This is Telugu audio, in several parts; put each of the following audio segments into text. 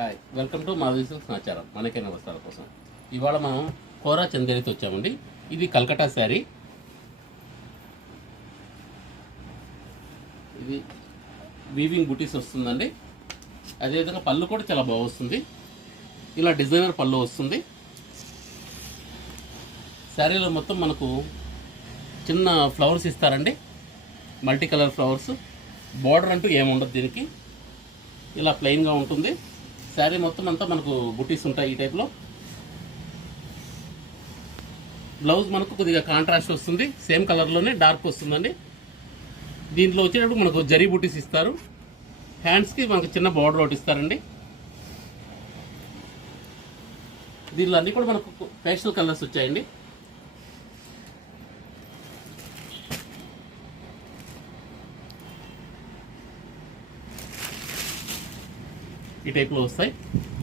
Hi, welcome to Madhavi silks Nacharam. మనకైన వస్త్రాల కోసం ఇవాళ మనం కోరా చందేరితో వచ్చామండి. ఇది కల్కటా శారీ. ఇది వీవింగ్ బుటీస్ వస్తుందండి. అదేవిధంగా పళ్ళు కూడా చాలా బాగా వస్తుంది. ఇలా డిజైనర్ పళ్ళు వస్తుంది. శారీలో మొత్తం మనకు చిన్న ఫ్లవర్స్ ఇస్తారండి, మల్టీ కలర్ ఫ్లవర్స్. బార్డర్ అంటూ ఏముండదు దీనికి, ఇలా ప్లెయిన్గా ఉంటుంది. శారీ మొత్తం అంతా మనకు బుటీస్ ఉంటాయి ఈ టైప్లో. బ్లౌజ్ మనకు కొద్దిగా కాంట్రాస్ట్ వస్తుంది, సేమ్ కలర్లోనే డార్క్ వస్తుందండి. దీంట్లో వచ్చేటప్పుడు మనకు జరీ బుటీస్ ఇస్తారు. హ్యాండ్స్కి మనకు చిన్న బార్డర్ ఒకటి ఇస్తారండి. దీనిలో అన్నీ కూడా మనకు పేస్టల్ కలర్స్ వచ్చాయండి. ఈ టైప్లో వస్తాయి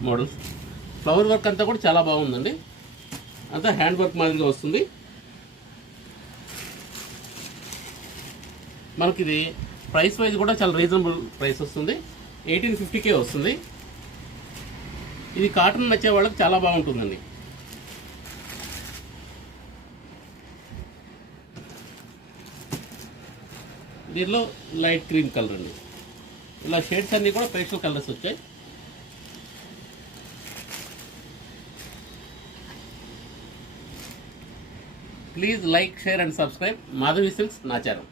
మోడల్స్. ఫ్లవర్ వర్క్ అంతా కూడా చాలా బాగుందండి, అంతా హ్యాండ్ వర్క్ మాదిరిగా వస్తుంది. మనకి ఇది ప్రైస్ వైజ్ కూడా చాలా రీజనబుల్ ప్రైస్ వస్తుంది. 1850K వస్తుంది. ఇది కాటన్ నచ్చే వాళ్ళకి చాలా బాగుంటుందండి. దీనిలో లైట్ క్రీమ్ కలర్ అండి. ఇలా షేడ్స్ అన్నీ కూడా పేస్టల్ కలర్స్ వచ్చాయి. Please like, share and subscribe. Madhavi silks Nacharam.